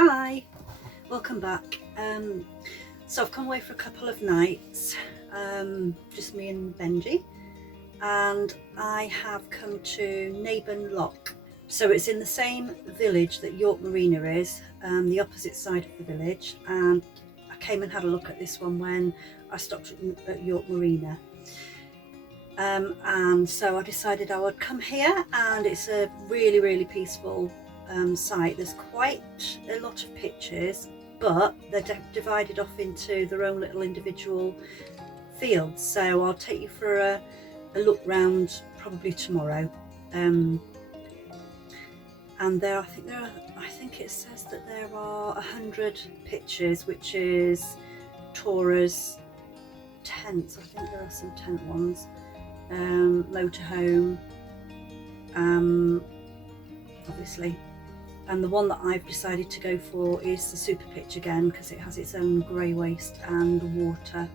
Hi, welcome back. So I've come away for a couple of nights, just me and Benji, and I have come to Naburn Lock. So it's in the same village that York Marina is, the opposite side of the village, and I came and had a look at this one when I stopped at York Marina. And so I decided I would come here, and it's a really peaceful site. There's quite a lot of pictures, but they're divided off into their own little individual fields. So I'll take you for a look round probably tomorrow. And I think it says that there are 100 pictures, which is Torah's tents. I think there are some tent ones, motorhome, obviously. And the one that I've decided to go for is the super pitch again, because it has its own grey waste and water,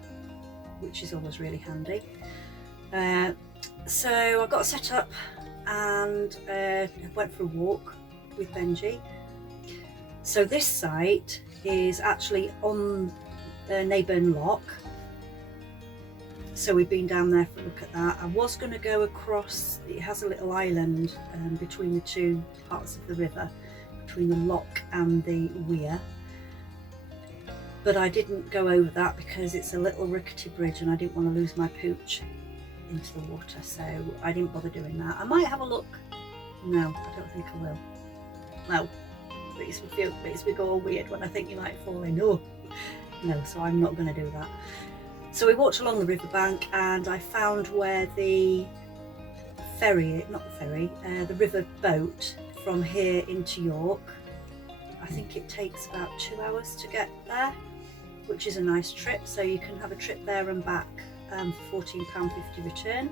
which is always really handy. So I got set up and went for a walk with Benji. So this site is actually on Naburn Lock. So we've been down there for a look at that. I was going to go across, it has a little island between the two parts of the river, between the lock and the weir, but I didn't go over that because it's a little rickety bridge and I didn't want to lose my pooch into the water, so I didn't bother doing that. I might have a look. No, I don't think I will. No, it makes me go all weird when I think you might fall in. Oh no, so I'm not going to do that. So we walked along the riverbank and I found where the river boat from here into York. I think it takes about 2 hours to get there, which is a nice trip. So you can have a trip there and back for £14.50 return.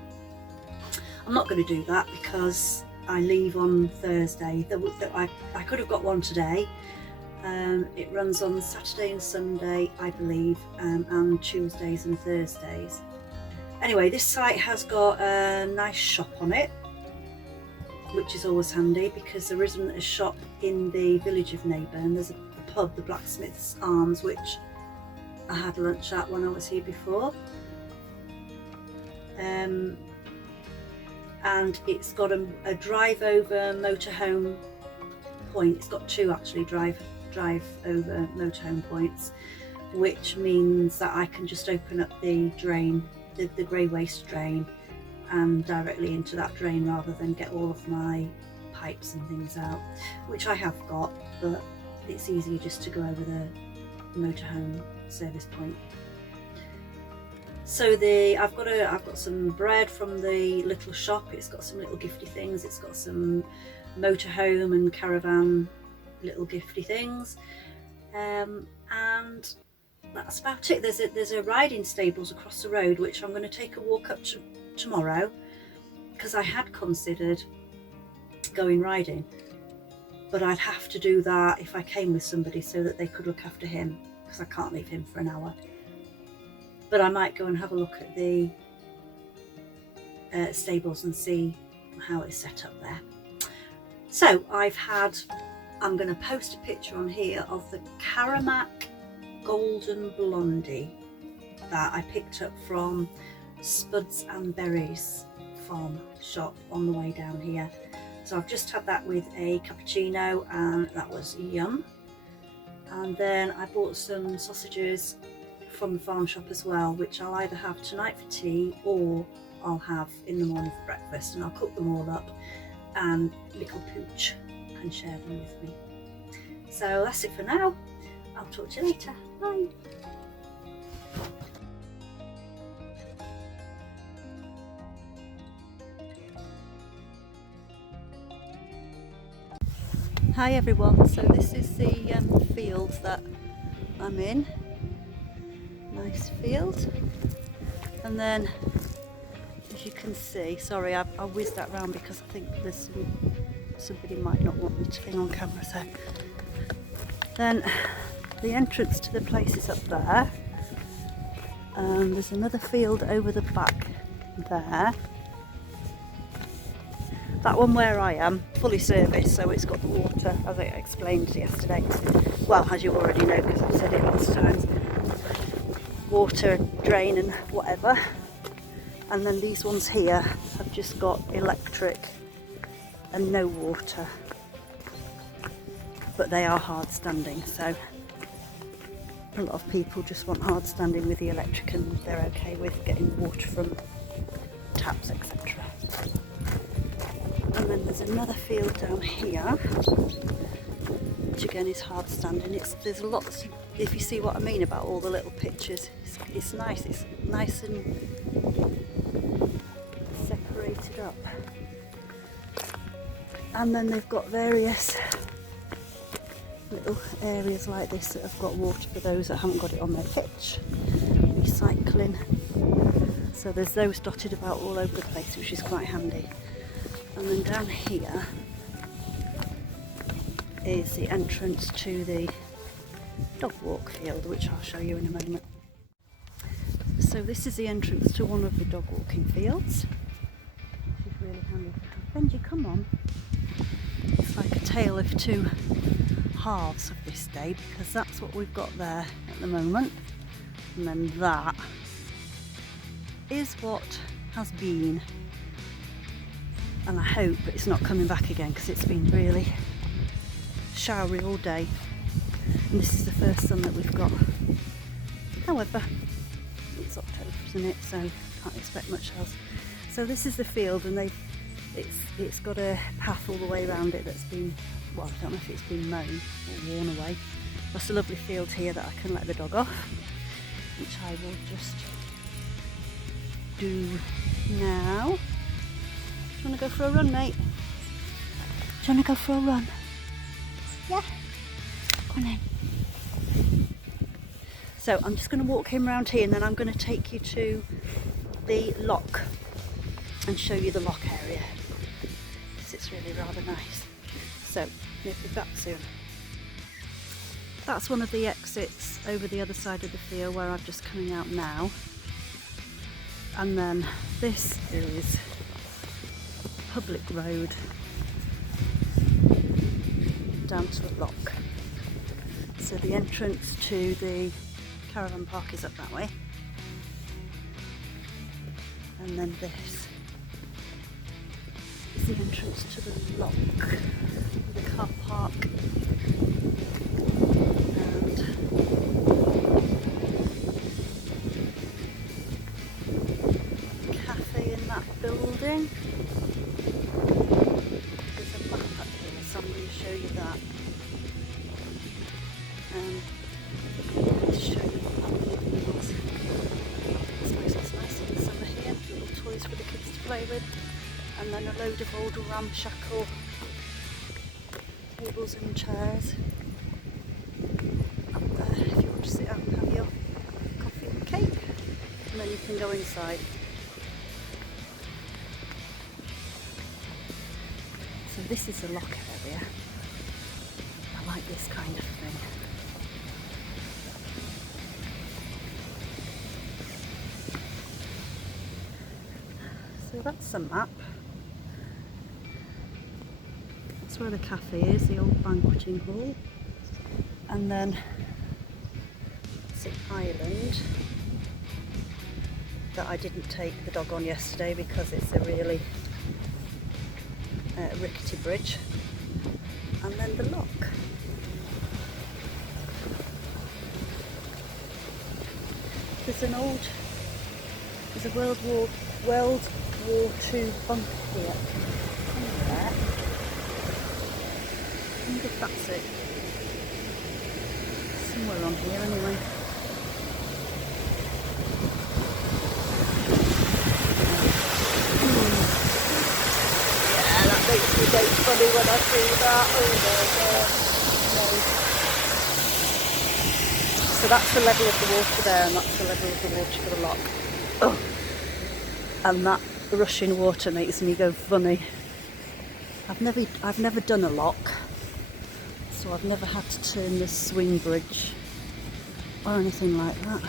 I'm not going to do that because I leave on Thursday. I could have got one today. It runs on Saturday and Sunday, I believe, and Tuesdays and Thursdays. Anyway, this site has got a nice shop on it, which is always handy because there isn't a shop in the village of Naburn. There's a pub, the Blacksmith's Arms, which I had lunch at when I was here before. And it's got a drive over motorhome point. It's got two actually drive over motorhome points, which means that I can just open up the drain, the grey waste drain, and directly into that drain rather than get all of my pipes and things out, which I have got, but it's easier just to go over the motorhome service point. So I've got some bread from the little shop. It's got some little gifty things. It's got some motorhome and caravan little gifty things, and that's about it. There's a riding stables across the road, which I'm going to take a walk up to tomorrow, because I had considered going riding, but I'd have to do that if I came with somebody so that they could look after him, because I can't leave him for an hour. But I might go and have a look at the stables and see how it's set up there. So I'm going to post a picture on here of the Caramac Golden Blondie that I picked up from Spuds and Berries farm shop on the way down here. So I've just had that with a cappuccino and that was yum. And then I bought some sausages from the farm shop as well, which I'll either have tonight for tea or I'll have in the morning for breakfast, and I'll cook them all up and little pooch can share them with me. So that's it for now. I'll talk to you later. Bye. Hi everyone, so this is the field that I'm in. Nice field. And then, as you can see, sorry I whizzed that round because I think there's somebody might not want me to be on camera, so. Then the entrance to the place is up there. There's another field over the back there. That one where I am, fully serviced, so it's got the water, as I explained yesterday. Well, as you already know, because I've said it lots of times. Water, drain and whatever. And then these ones here have just got electric and no water. But they are hard standing, so a lot of people just want hard standing with the electric and they're okay with getting water from taps, etc. And then there's another field down here, which again is hard standing. There's lots, if you see what I mean about all the little pictures, it's nice and separated up. And then they've got various little areas like this that have got water for those that haven't got it on their pitch. Recycling. So there's those dotted about all over the place, which is quite handy. And then down here is the entrance to the dog walk field, which I'll show you in a moment. So this is the entrance to one of the dog walking fields, which is really handy to have. Benji, come on. It's like a tale of two halves of this day, because that's what we've got there at the moment, and then that is what has been, and I hope it's not coming back again because it's been really showery all day, and this is the first sun that we've got. However, it's October, isn't it, so can't expect much else. So this is the field, and it's got a path all the way around it that's been, well, I don't know if it's been mown or worn away. That's a lovely field here that I can let the dog off, which I will just do now. Do you want to go for a run, mate? Do you want to go for a run? Yeah? Come on then. So I'm just going to walk him around here, and then I'm going to take you to the lock and show you the lock area. It's really rather nice. So we'll be back soon. That's one of the exits over the other side of the field where I'm just coming out now. And then this is public road down to a lock. So the entrance to the caravan park is up that way. And then this is the entrance to the lock, the car park, and cafe in that building. There's a map up here, so I'm going to show you that. To show you what I'm living was. It's nice in the summer here, little toys for the kids to play with. And then a load of old ramshackle tables and chairs up there if you want to sit out and have your coffee and cake, and then you can go inside. So this is the lock area. I like this kind of thing. So that's the map. That's where the cafe is, the old banqueting hall. And then it's an island that I didn't take the dog on yesterday because it's a really rickety bridge. And then the lock. There's a World War II bunker here. There. I wonder if that's it. Somewhere on here anyway. Yeah, that makes me go funny when I see that. Oh my god. No. So that's the level of the water there, and that's the level of the water for the lock. Oh. And that rushing water makes me go funny. I've never done a lock, so I've never had to turn this swing bridge or anything like that.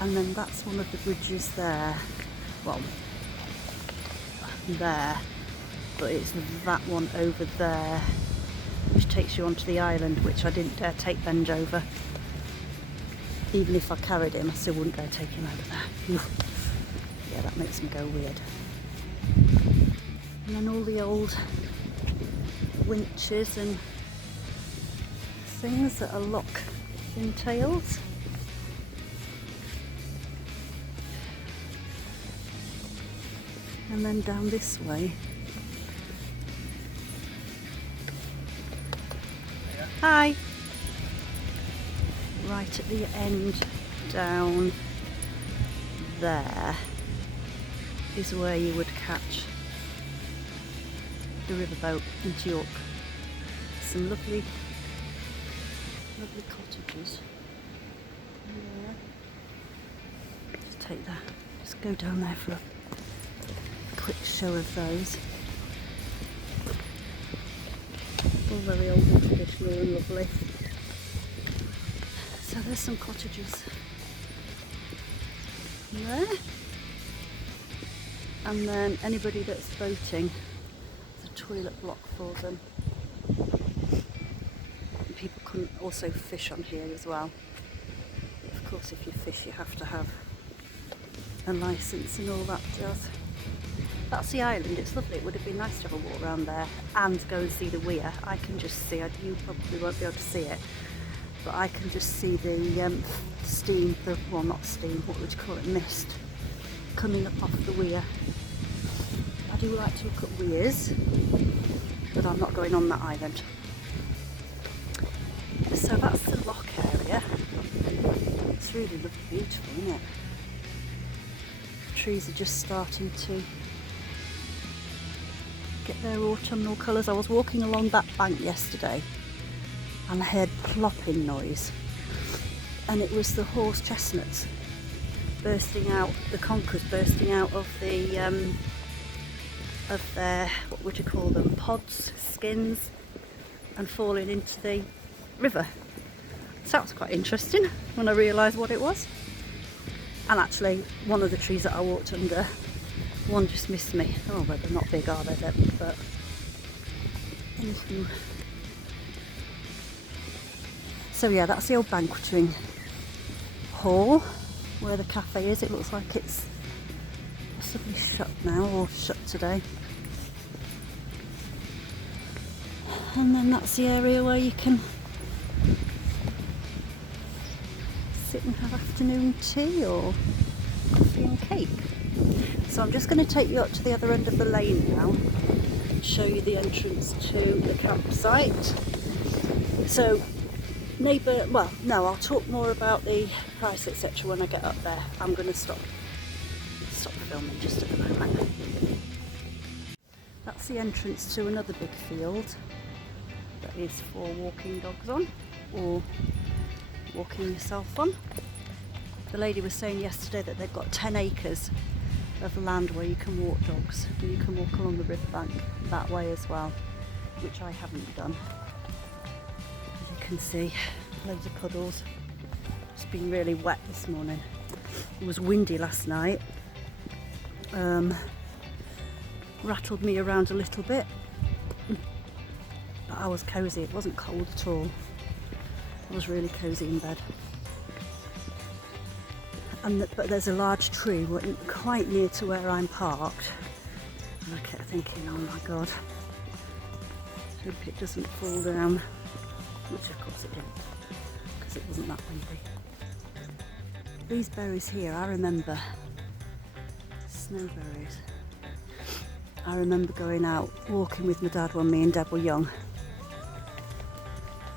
And then that's one of the bridges there. Well, there, but it's that one over there which takes you onto the island, which I didn't dare take Benj over. Even if I carried him, I still wouldn't dare take him over there. Yeah, that makes me go weird. And then all the old winches and things that are lock fin tails. And then down this way. Hi! Right at the end down there is where you would catch the riverboat into York. Some lovely cottages. Yeah. Just take that. Just go down there for a quick show of those. All very old and traditional and lovely. So there's some cottages there. And then anybody that's boating, there's a toilet block for them. And people can also fish on here as well. Of course, if you fish, you have to have a licence and all that jazz. That's the island. It's lovely. It would have been nice to have a walk around there and go and see the weir. I can just see, you probably won't be able to see it, but I can just see the steam, well not steam, what would you call it, mist, coming up off the weir. I do like to look at weirs, but I'm not going on that island. So that's the lock area. It's really lovely, beautiful, isn't it? The trees are just starting to get their autumnal colours. I was walking along that bank yesterday and I heard plopping noise, and it was the horse chestnuts bursting out, the conkers bursting out of their, what would you call them, pods, skins, and falling into the river. So that was quite interesting when I realised what it was. And actually one of the trees that I walked under, one just missed me. Oh, well, they're not big, are they? But anywho. So yeah, that's the old banqueting hall where the cafe is. It looks like it's possibly shut now, or shut today. And then that's the area where you can sit and have afternoon tea or coffee and cake. So I'm just going to take you up to the other end of the lane now and show you the entrance to the campsite. So I'll talk more about the price etc when I get up there. I'm going to stop filming just at the moment. That's the entrance to another big field that is for walking dogs on, or walking yourself on. The lady was saying yesterday that they've got 10 acres of land where you can walk dogs, and you can walk along the riverbank that way as well, which I haven't done. As you can see, loads of puddles. It's been really wet this morning. It was windy last night. Rattled me around a little bit, but I was cosy. It wasn't cold at all. I was really cosy in bed. But there's a large tree quite near to where I'm parked, and I kept thinking, oh my god, hope it doesn't fall down, which of course it didn't, because it wasn't that windy. These berries here, I remember, snowberries. I remember going out walking with my dad when me and Deb were young.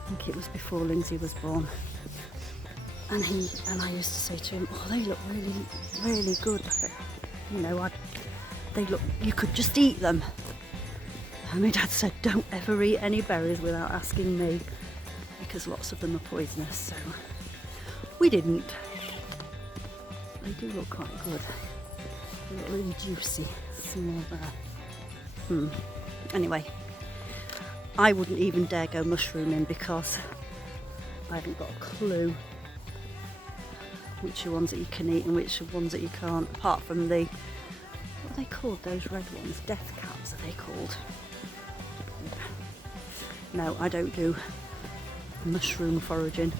I think it was before Lindsay was born. And I used to say to him, oh, they look really, really good. They look, you could just eat them. And my dad said, don't ever eat any berries without asking me, because lots of them are poisonous. So we didn't. They do look quite good. They look really juicy. Small there. Anyway, I wouldn't even dare go mushrooming because I haven't got a clue which are ones that you can eat and which are ones that you can't, apart from the What are they called, those red ones? Death caps are they called? No, I don't do mushroom foraging.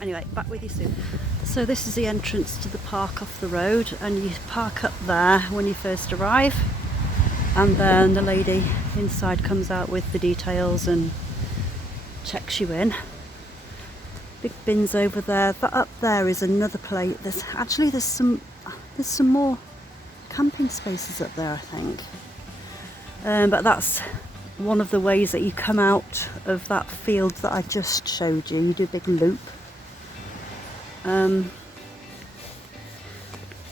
Anyway, back with you soon. So this is the entrance to the park off the road, and you park up there when you first arrive, and then the lady inside comes out with the details and checks you in. Big bins over there. That up there is another place. There's some more camping spaces up there, I think. But that's one of the ways that you come out of that field that I just showed you. You do a big loop. And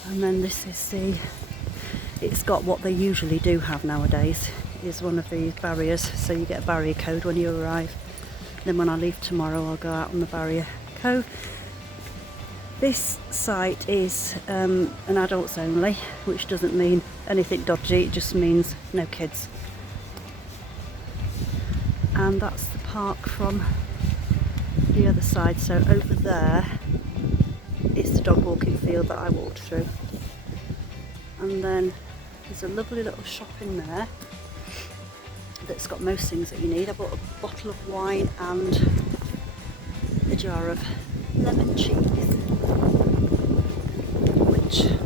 then this is it's got what they usually do have nowadays, is one of these barriers, so you get a barrier code when you arrive. Then when I leave tomorrow, I'll go out on the barrier code. This site is an adults only, which doesn't mean anything dodgy, it just means no kids. And that's the park from the other side, so over there it's the dog walking field that I walked through. And then there's a lovely little shop in there that's got most things that you need. I bought a bottle of wine and a jar of lemon cheese, which I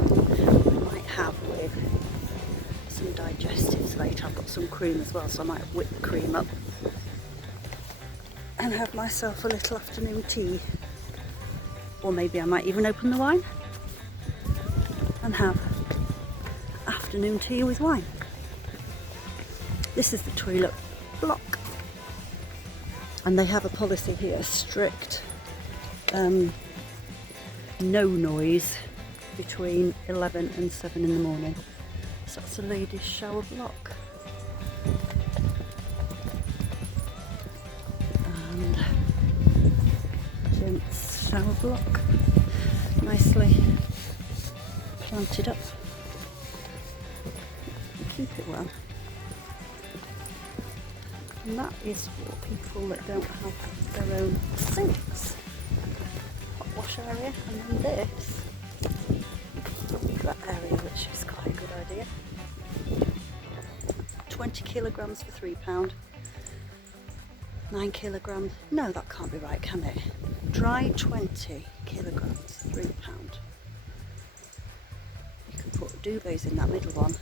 might have with some digestives later. I've got some cream as well, so I might whip the cream up and have myself a little afternoon tea. Or maybe I might even open the wine and have afternoon tea with wine. This is the toilet block, and they have a policy here, strict no noise between 11 and 7 in the morning. So that's a ladies' shower block. And gents' shower block, nicely planted up. Keep it well. And that is for people that don't have their own sinks. Hot wash area, and then this, that area, which is quite a good idea. 20 kilograms for £3. 9 kilograms, no, that can't be right, can it? Dry 20 kilograms, £3. You can put duvets in that middle one.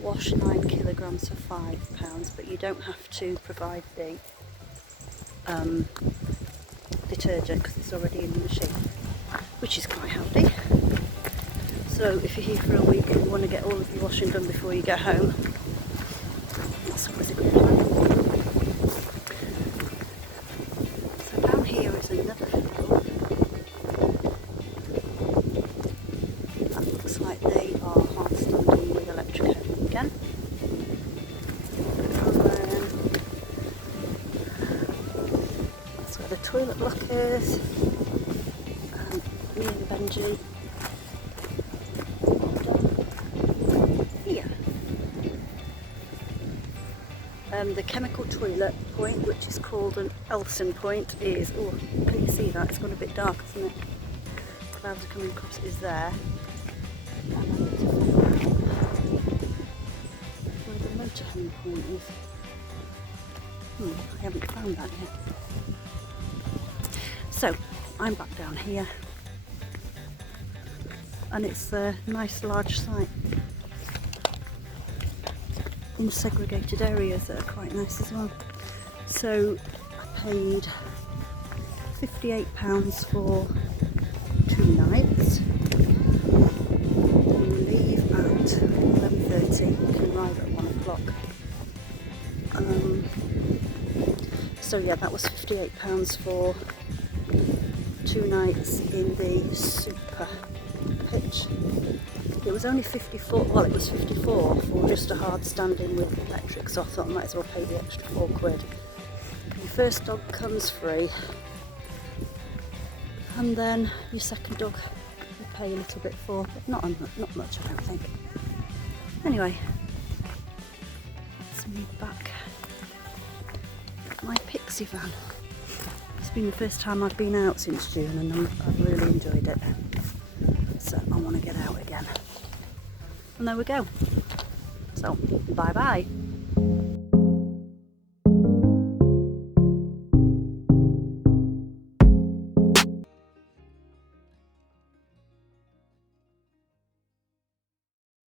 Wash 9 kilograms for £5, but you don't have to provide the detergent because it's already in the machine, which is quite handy. So if you're here for a week and you want to get all of your washing done before you get home, that's always a good plan. So down here is another field. That looks like they are hard standing with electric home again. And then that's where the toilet block is. And me and Benji here. The chemical toilet point, which is called an Elson point, is, oh, can you see that? It's gone a bit dark, isn't it? Clouds are coming across, is there. And I need to find where the motorhome point is. I haven't found that yet. So, I'm back down here. And it's a nice large site. In segregated areas that are quite nice as well. So I paid £58 for 2 nights. You leave at 11:30, you can arrive at 1 o'clock. So yeah, that was £58 for 2 nights in the super pitch. It was only 54, well it was 54 for just a hard standing with electric, so I thought I might as well pay the extra £4. Your first dog comes free, and then your second dog you pay a little bit for, but not much I don't think. Anyway, let's move back at my Pixie van. It's been the first time I've been out since June, and I've really enjoyed it. So I want to get out again. and there we go. So bye bye.